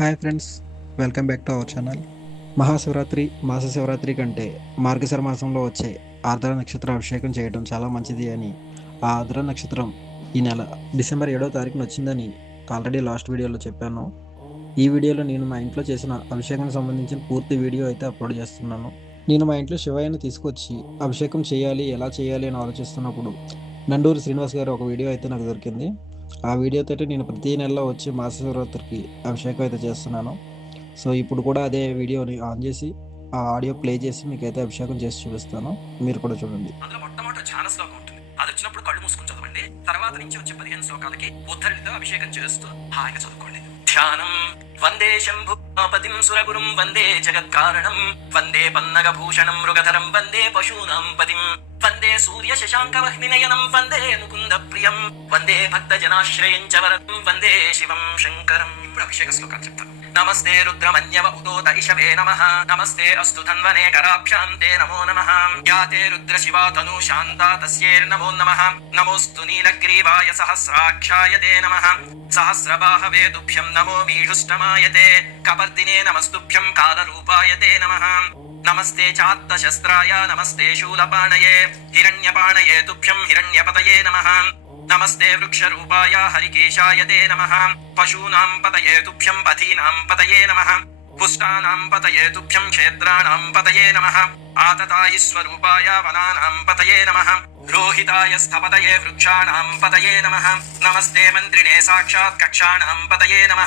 Hi friends welcome back to our channel. Mahashivratri మాస శివరాత్రి కంటే మార్గశిర మాసంలో వచ్చే ఆర్ద్ర నక్షత్ర అభిషేకం చేయడం చాలా మంచిది అని ఆ ఆర్ద్ర నక్షత్రం ఈ నెల డిసెంబర్ ఏడో తారీఖున వచ్చిందని ఆల్రెడీ లాస్ట్ వీడియోలో చెప్పాను. ఈ వీడియోలో నేను మా ఇంట్లో చేసిన అభిషేకానికి సంబంధించిన పూర్తి వీడియో అయితే అప్లోడ్ చేస్తున్నాను. నేను మా ఇంట్లో శివయ్యను తీసుకొచ్చి అభిషేకం చేయాలి ఎలా చేయాలి అని ఆలోచిస్తున్నప్పుడు నండూరు శ్రీనివాస్ గారు ఒక వీడియో అయితే నాకు దొరికింది. ఆ వీడియోతో నేను ప్రతి నెలలో వచ్చి మాస అభిషేకం అయితే చేస్తున్నాను. సో ఇప్పుడు కూడా అదే వీడియోని ఆన్ చేసి ఆ ఆడియో ప్లే చేసి మీకైతే అభిషేకం చేసి చూపిస్తాను. మీరు కూడా చూడండి. అందులో మొట్టమొదటి ధ్యాన శ్లోకం ఉంటుంది. అది వచ్చినప్పుడు కళ్ళు మూసుకుని చదవండి. తర్వాత నుంచి వచ్చే పదిహేను శ్లోకాలకి ఉద్ధరణితో అభిషేకం చేస్తూ హాయిగా చదువుకోండి. ధ్యానం వందే శంభుపతిం సురగురుం వందే జగత్కారణం వందే పన్నగ భూషణం మృగధరం వందే పశూనాం పతిం వందే సూర్య శశాంక వహ్నినయనం వందే ముకుంద ప్రియం వందే భక్త జనాశ్రయం చ వరదం వందే శివం శంకరం ఇప్పుడు అభిషేక శ్లోకాలు చెప్తాను నమస్తే రుద్రమన్యవ ఉదోత ఇషవే నమ. నమస్తే అస్తు ధన్వనే కరాభ్యాంతే నమో నమ. యాతే రుద్ర శివా తను శాంతా తస్యేర్నమో నమ నమోస్తు నీలగ్రీవాయ సహస్రాక్షాయ తే నమ. సహస్రబాహవే తుభ్యం నమో మీఢుష్టమాయ తే కపర్దినే నమస్తుభ్యం కాలరూపాయ తే నమ. నమస్తే చాత్తశస్త్రాయ నమస్తే శూలపాణయే. హిరణ్యపాణయే తుభ్యం హిరణ్యపతయే నమః. నమస్తే వృక్షరూపాయ హరికేశాయ తే నమ పశూనాం పతయే తుభ్యం పథీనాం పతయే నమ పుష్టానాం పతయే తుభ్యం క్షేత్రాణాం పతయే నమ ఆతతాయి స్వరూపాయ వనానాం పతయే నమ రోహితాయ స్థపతయే వృక్షాణాం పతయే నమ నమస్తే మంత్రిణే సాక్షాత్ కక్షాణాం పతయే నమ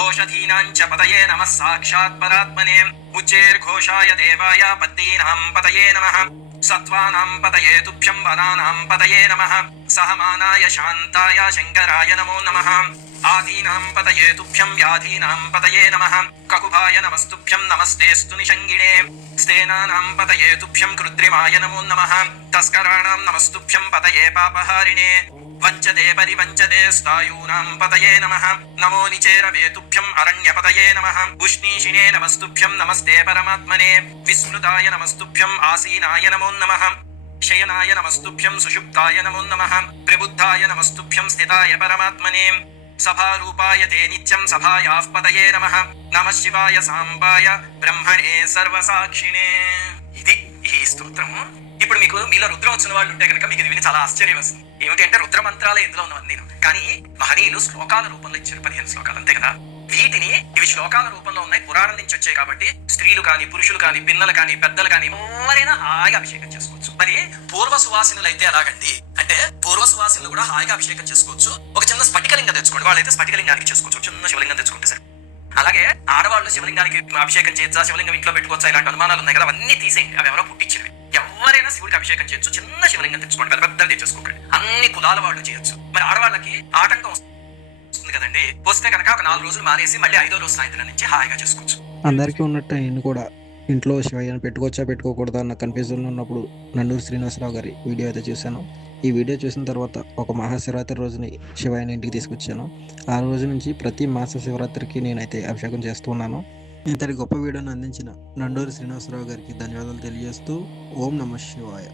ఓషధీనాం చ పతయే నమ సాక్షాత్ పరాత్మనే ఉచ్చేర్ఘోషాయ దేవాయ పద్దీనాం పతయే నమ సత్వానాం పతయే తుభ్యం వనానాం పతయే నమ సహమానాయ శాంతాయ శంకరాయ నమో నమ ఆదీనాం పతయే తుభ్యం వ్యాధీనాం పతయే నమ కకుభాయ నమస్తుభ్యం నమస్తేస్తు నిషంగిణే స్థేనానాం పతయే తుభ్యం కృత్రిమాయ నమో నమ తస్కరాణాం నమస్తుభ్యం పతయే పాపహారిణే వంచదే పరివంచదే స్థాయూనాం పతయే నమః నమో నిచేరవేతుభ్యం అరణ్యపతయే నమః ఉష్ణీషిణే నమస్తుభ్యం నమస్తే పరమాత్మనే విస్మృతాయ నమస్తుభ్యం ఆసీనాయ నమో నమః శయనాయ నమస్తుభ్యం సుషుప్తాయ నమో నమః ప్రబుద్ధాయ నమస్తుభ్యం స్థితాయ పరమాత్మనే సభారూపాయ తే నిత్యం సభాయాః పతయే నమః నమ శివాయ సాంబాయ బ్రహ్మణే సర్వసాక్షిణే ఇది ఈ స్తోత్రము ఇప్పుడు మీకు మీలో రుద్రం వచ్చిన వాళ్ళు ఉంటే కనుక మీకు ఇది విని చాలా ఆశ్చర్యం వస్తుంది. ఏమిటంటే రుద్ర మంత్రాలే ఇందులో ఉన్నవన్నీ కానీ మహనీయులు శ్లోకాల రూపంలో ఇచ్చారు పదిహేను శ్లోకాలు అంతే కదా? వీటిని ఇవి శ్లోకాల రూపంలో ఉన్నాయి పురాణం నుంచి వచ్చాయి కాబట్టి స్త్రీలు కానీ పురుషులు కానీ పిన్నలు కానీ పెద్దలు కానీ ఎవరైనా హాయిగా అభిషేకం చేసుకోవచ్చు. మరి పూర్వ సువాసినులు అయితే ఎలాగండి? అంటే పూర్వ సువాసినులు కూడా హాయిగా అభిషేకం చేసుకోవచ్చు. ఒక చిన్న స్ఫటికలింగం తెచ్చుకోండి. వాళ్ళైతే స్ఫటికలింగానికి చేసుకోవచ్చు. చిన్న శివలింగం తెచ్చుకుంటే సరే. అలాగే ఆడవాళ్ళు శివలింగానికి అభిషేకం చేయొచ్చా? శివలింగం ఇంట్లో పెట్టుకోవచ్చా? ఇలాంటి అనుమానాలు ఉన్నాయి కదా? అవన్నీ తీసేయండి. అవి ఎవరో పుట్టించినవి. ఎవరైనా శివుడికి అభిషేకం చేయొచ్చు చిన్న శివలింగం తెచ్చుకోండి పెద్ద పెద్దది తెచ్చేసుకోకండి. అన్ని కులాల వాళ్ళు చేయొచ్చు. మరి ఆడవాళ్ళకి ఆటంకం వస్తుంది కదండి వస్తే కనుక ఒక నాలుగు రోజులు మానేసి మళ్ళీ ఐదో రోజు సాయంత్రం నుంచి హాయిగా చేసుకోవచ్చు. అందరికీ ఉన్నట్టు నేను కూడా ఇంట్లో శివయ్యను పెట్టుకోవచ్చా పెట్టుకోకూడదా అన్న కన్ఫ్యూజన్లో ఉన్నప్పుడు నండూరు శ్రీనివాసరావు గారి వీడియో అయితే చూశాను. ఈ వీడియో చూసిన తర్వాత ఒక మహాశివరాత్రి రోజుని శివయ్యని ఇంటికి తీసుకొచ్చాను. ఆ రోజు నుంచి ప్రతి మాస శివరాత్రికి నేనైతే అభిషేకం చేస్తున్నాను ఇంతటి గొప్ప వీడియోను అందించిన నండూరి శ్రీనివాసరావు గారికి ధన్యవాదాలు తెలియజేస్తూ ఓం నమ శివాయ.